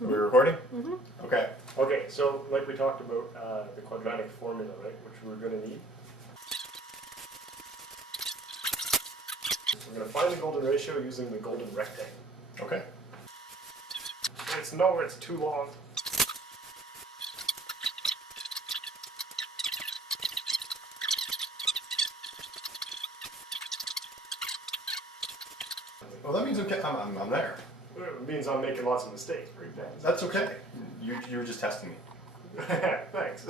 Are we recording? Mm-hmm. Okay. Okay, so like we talked about the quadratic formula, right, which we're going to need. We're going to find the golden ratio using the golden rectangle. Okay. It's too long. Well, that means I'm there. It means I'm making lots of mistakes, pretty bad. That's okay. You were just testing me. Thanks.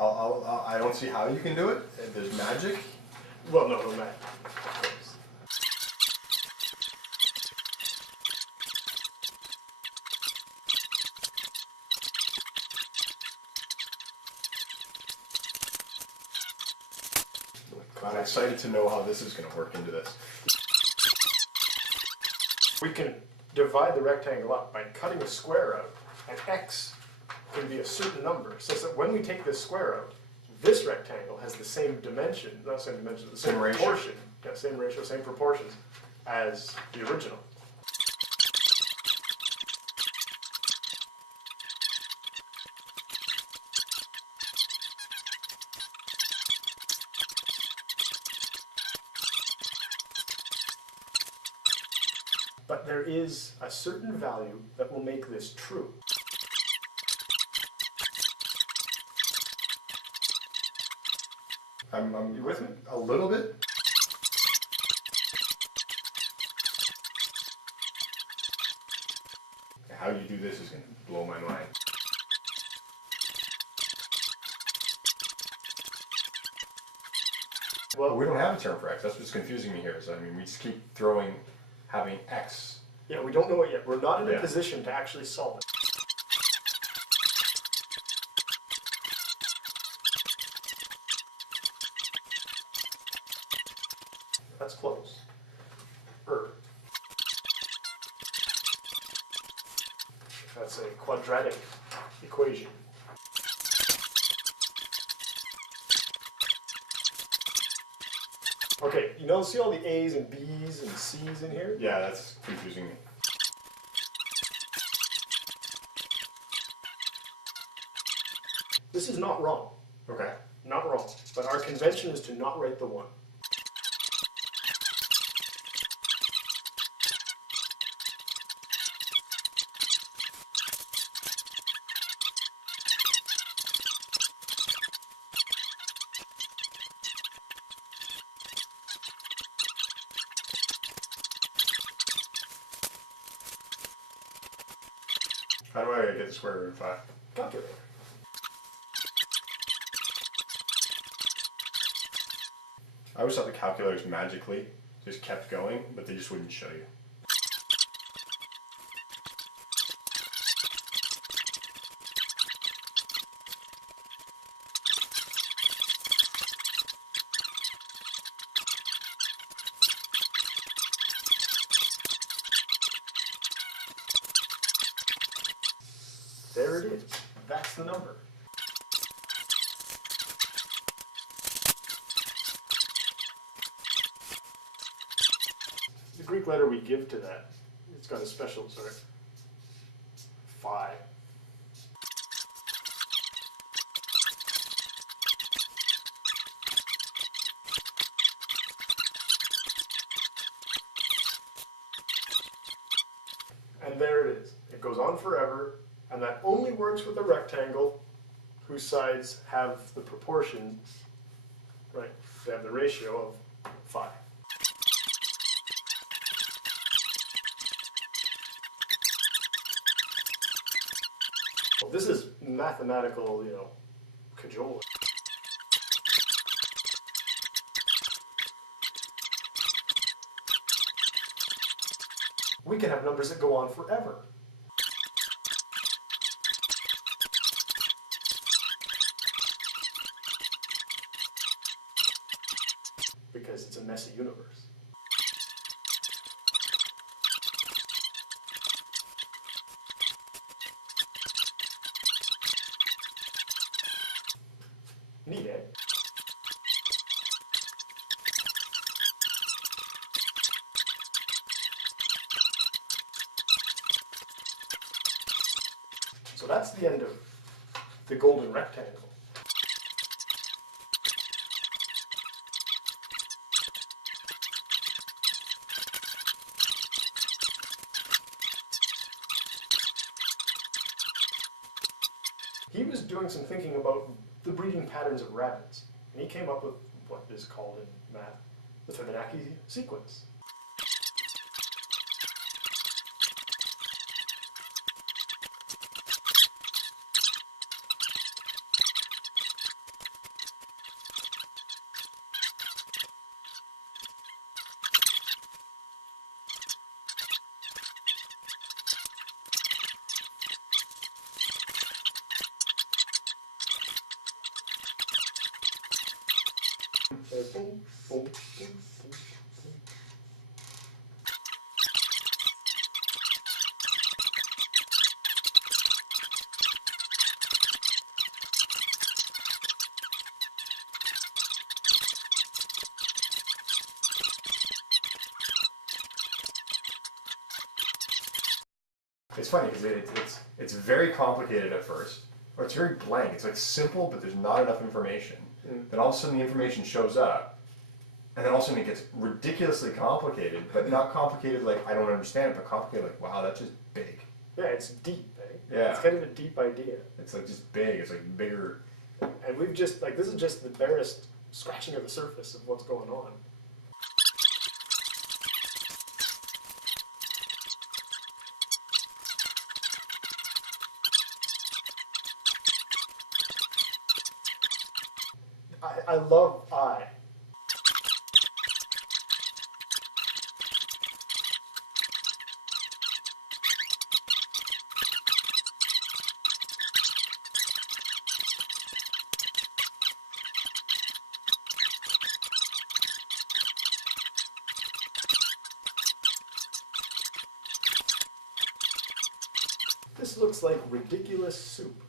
I don't see how you can do it. There's magic. Well, no matter. I'm excited to know how this is going to work into this. We can divide the rectangle up by cutting a square out, and x can be a certain number, such that when we take this square out, this rectangle has the same dimension, not same dimension, the same ratio. proportion, yeah, same ratio, same proportions as the original. But there is a certain value that will make this true. You with me? A little bit? How you do this is going to blow my mind. Well, We don't have a term for x. That's what's confusing me here. So, I mean, we just keep having x. yeah, we don't know it yet. We're not in a Yeah. position to actually solve it. That's close. That's a quadratic equation. Okay, you know, see all the A's and B's and C's in here? Yeah, that's confusing me. This is not wrong. Okay. Not wrong. But our convention is to not write the 1. How do I get the square root of 5? Calculator. I always thought the calculators magically just kept going, but they just wouldn't show you. There it is. That's the number. The Greek letter we give to that, it's got a special sort of phi. And there it is. It goes on forever, and that only works with a rectangle whose sides have the proportion, right? They have the ratio of phi. Well, this is mathematical, cajoling. We can have numbers that go on forever. Because it's a messy universe. Neat, eh? So that's the end of the golden rectangle. He was doing some thinking about the breeding patterns of rabbits, and he came up with what is called in math the Fibonacci sequence. Boom, boom, boom, boom, boom. It's funny because it's very complicated at first, or it's very blank. It's like simple, but there's not enough information. Then all of a sudden the information shows up, and then all of a sudden it gets ridiculously complicated, but not complicated like I don't understand it, but complicated like wow, that's just big. Yeah, it's deep, eh? Yeah. It's kind of a deep idea. It's like just big. It's like bigger. And we've just, like, this is just the barest scratching of the surface of what's going on. I love I. This looks like ridiculous soup.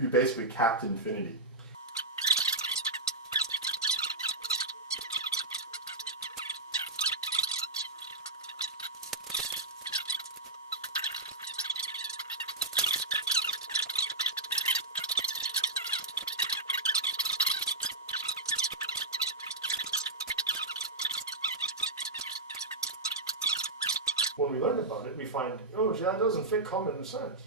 You basically capped infinity. When we learn about it, we find, oh, gee, that doesn't fit common sense.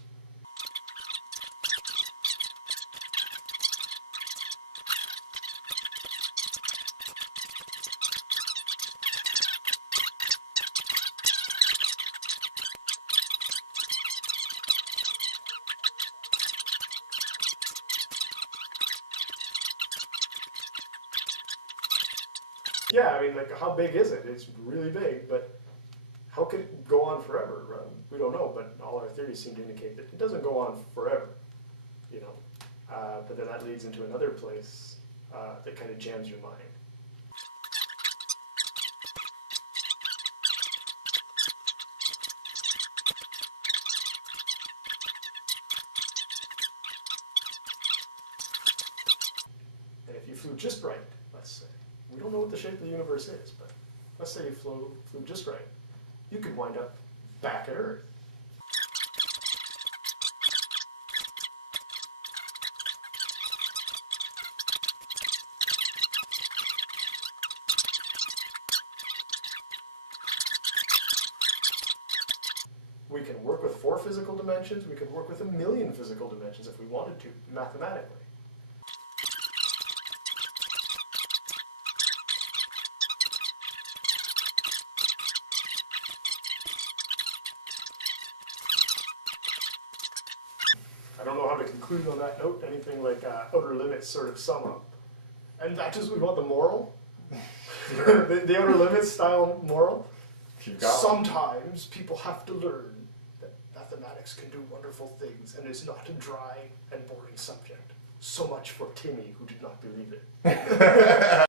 Yeah, I mean, like, how big is it? It's really big, but how could it go on forever? We don't know, but all our theories seem to indicate that it doesn't go on forever, you know. But then that leads into another place that kind of jams your mind. And if you flew just right, let's say, we don't know what the shape of the universe is, but let's say you flew just right, you could wind up back at Earth. We can work with 4 physical dimensions, we could work with 1,000,000 physical dimensions if we wanted to, mathematically. I don't know how to conclude on that note, anything like outer limits sort of sum up. And that is, we want the moral? the outer limits style moral? Sometimes people have to learn that mathematics can do wonderful things and is not a dry and boring subject. So much for Timmy, who did not believe it.